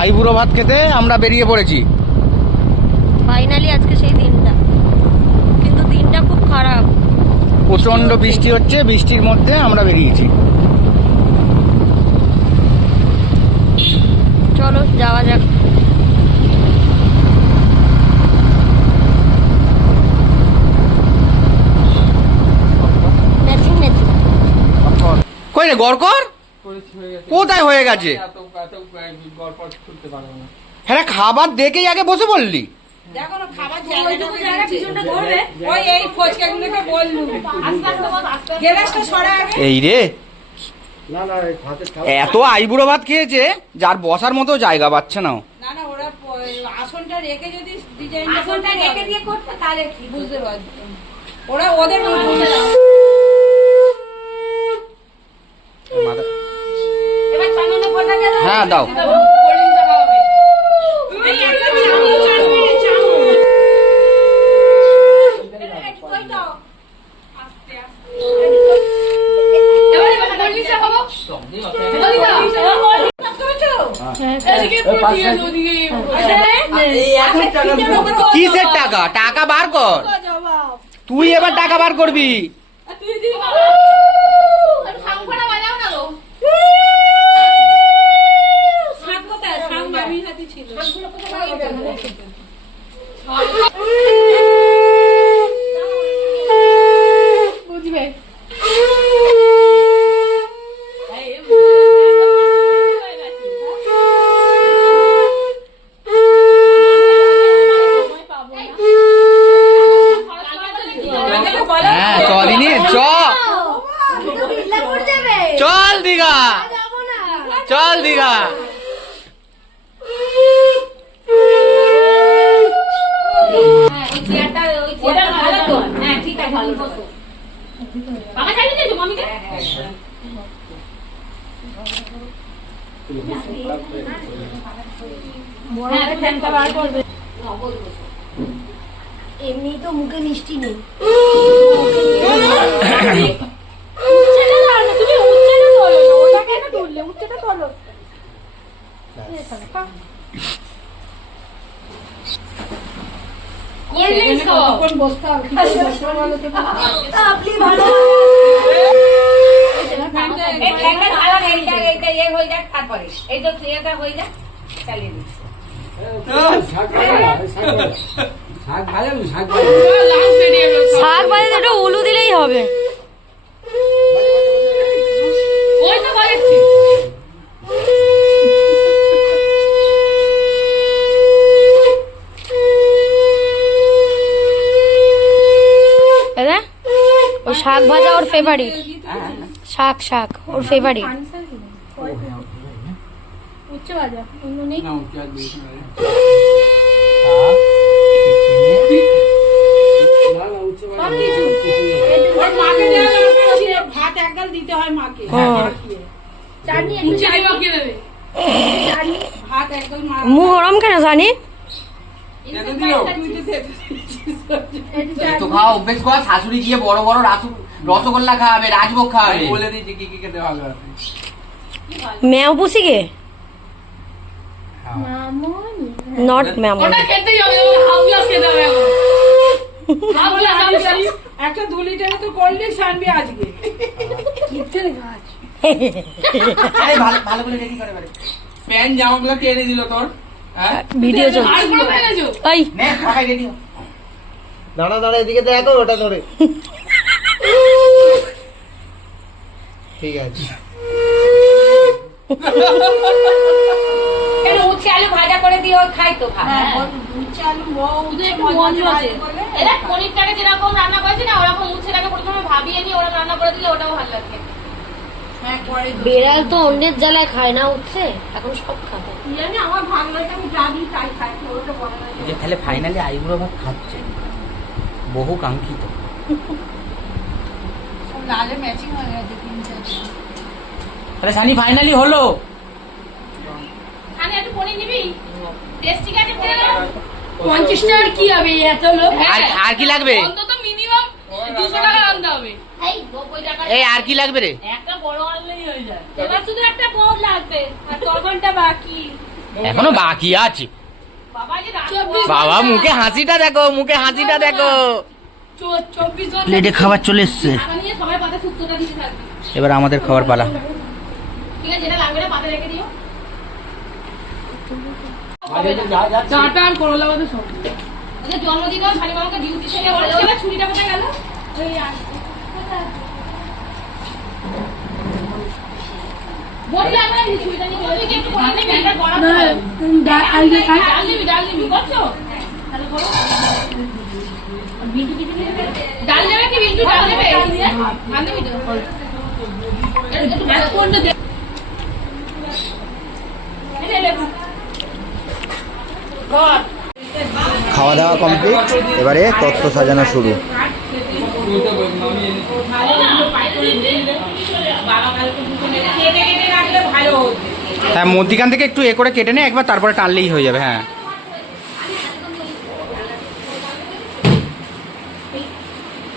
আইবুড়ো ভাত খেতে আমরা বেরিয়ে পড়েছি। ফাইনালি আজকে সেই দিনটা। কিন্তু দিনটা খুব খারাপ। প্রচণ্ড বৃষ্টি হচ্ছে বৃষ্টির মধ্যে আমরা বেরিয়েছি। চলো যাওয়া যাক। কই রে গড়কর? কোথায় হয়ে গেছে? হ্যাঁ খাবার দেখেই আগে বসে বললি দেখো না খাবার জায়গাটা ধরবে। ওই এই রে। এত আইবুড়ো ভাত খেয়েছে যার বসার মতো জায়গা পাচ্ছে না ও। না না ওরা প- আসনটা রেখে যদি ডিজাইন রেখে দিয়ে করতে তাহলে বুঝতে পারছি। ওরা ওদের বুঝতে এবার চাউমিনের ফোনটা দিয়ে দাও। হ্যাঁ দাও এই একটা চামচ আসবে চামচ একটু কই দাও। এবার এবার কোল্ড ড্রিঙ্কসটা খাব। বলি দাও। এদিকে পুরো দিয়ে দাও, ওদিকে ইয়ে করো। কিসের টাকা? টাকা বার কর। তুই এবার টাকা বার করবি। ছিল বুঝবে হ্যাঁ চলিনি চ। চল দিঘা। চল দিঘা। ভালো তো? হ্যাঁ ঠিক আছে ভালো বাবা চাইলে দিয়েছ মামিকে? হ্যাঁ ফ্যানটা এমনি তো মুখে মিষ্টি নেই। উচ্ছেটা কোল্ড ড্রিঙ্কস খাও কোন বসতে হবে আপনি ভালো এই ফ্যানটা এইটা এইটা ইয়ে হয়ে যাক তারপরে এই তো ইয়েটা হয়ে যাক চালিয়ে দিচ্ছি শাক শাক ভাজা ওর ফেভারিট শাক শাক ওর ফেভারিট ভাত একগাল দিতে হয়। মাকে উচ্চে মাখিয়ে দেবে ভাত একগাল মা মুখ গরম কেন জানি? তো খাওয়া অভ্যেস কর শাশুড়ি গিয়ে বড় বড় রাসু- রসগোল্লা খাওয়াবে রাজভোগ খাওয়াবে। বলে দিয়েছি কি কি খেতে ভালো আছে ম্যাও পুষি গে? নট ম্যাম ওটা খেতেই হবে হাফ গ্লাস খেতে হবে হাফ গ্লাস হাফ গ্লাস। একটা দু লিটারে তো কোল্ড ড্রিঙ্কস আনবি আজকে। আরে ভালো ভালো করে রেডি করে বেরে প্যান্ট জামাগুলো কে এনে দিল তোর। হ্যাঁ ভিডিও চলছে ওই নে রেডি দাঁড়া দাঁড়া এদিকে দেখো ওটা ধরে। ঠিক আছে। উচ্ছে আলু ভাজা করে দিয়ে খাই তো ভাত হ্যাঁ। করলে, এরা পনিরটাকে যেরকম রান্না করেছে না ওরকম উচ্ছেটাকে প্রথমে ভাবিয়ে নিয়ে ওরা রান্না করে দিলে ওটাও ভালো লাগে। হ্যাঁ, বেড়াল তো অন্যের জ্বালায় খায় না উঠছে। এখন সব খাবে। যে তাহলে ফাইনালি আইবুড়ো ভাত খাচ্ছে। বহু কাঙ্ক্ষিত। সব লালে ম্যাচিং হয়ে গেছে তিন চারটে তাহলে সানি ফাইনালি হলো। দাও পঞ্চাশ টাকার কি হবে? এত লোক? আর আর কি লাগবে? অন্তত মিনিমাম দুশো টাকা আনতে হবে। এই নব্বই টাকা এই আর কি লাগবে রে? বড় আনলেই হয়ে যায়। এবার শুধু একটা বড় লাগবে আর তখনটা বাকি। এখনও বাকি আছে। বাবা মুখে হাসিটা দেখো মুখে হাসিটা দেখো। প্লেটে খাবার চলে এসছে। এবার আমাদের খাবার পালা। ঠিক ডাল দেবে কি বিল্টু ডাল দেবে? ডাল দিবি। খাওয়া দাওয়া কমপ্লিট এবারে তত্ত্ব সাজানো শুরু কেটে কেটে রাখলে ভালো হতো হ্যাঁ মধ্যিখান থেকে একটু এ করে কেটে নে একবার তারপরে টানলেই হয়ে যাবে হ্যাঁ।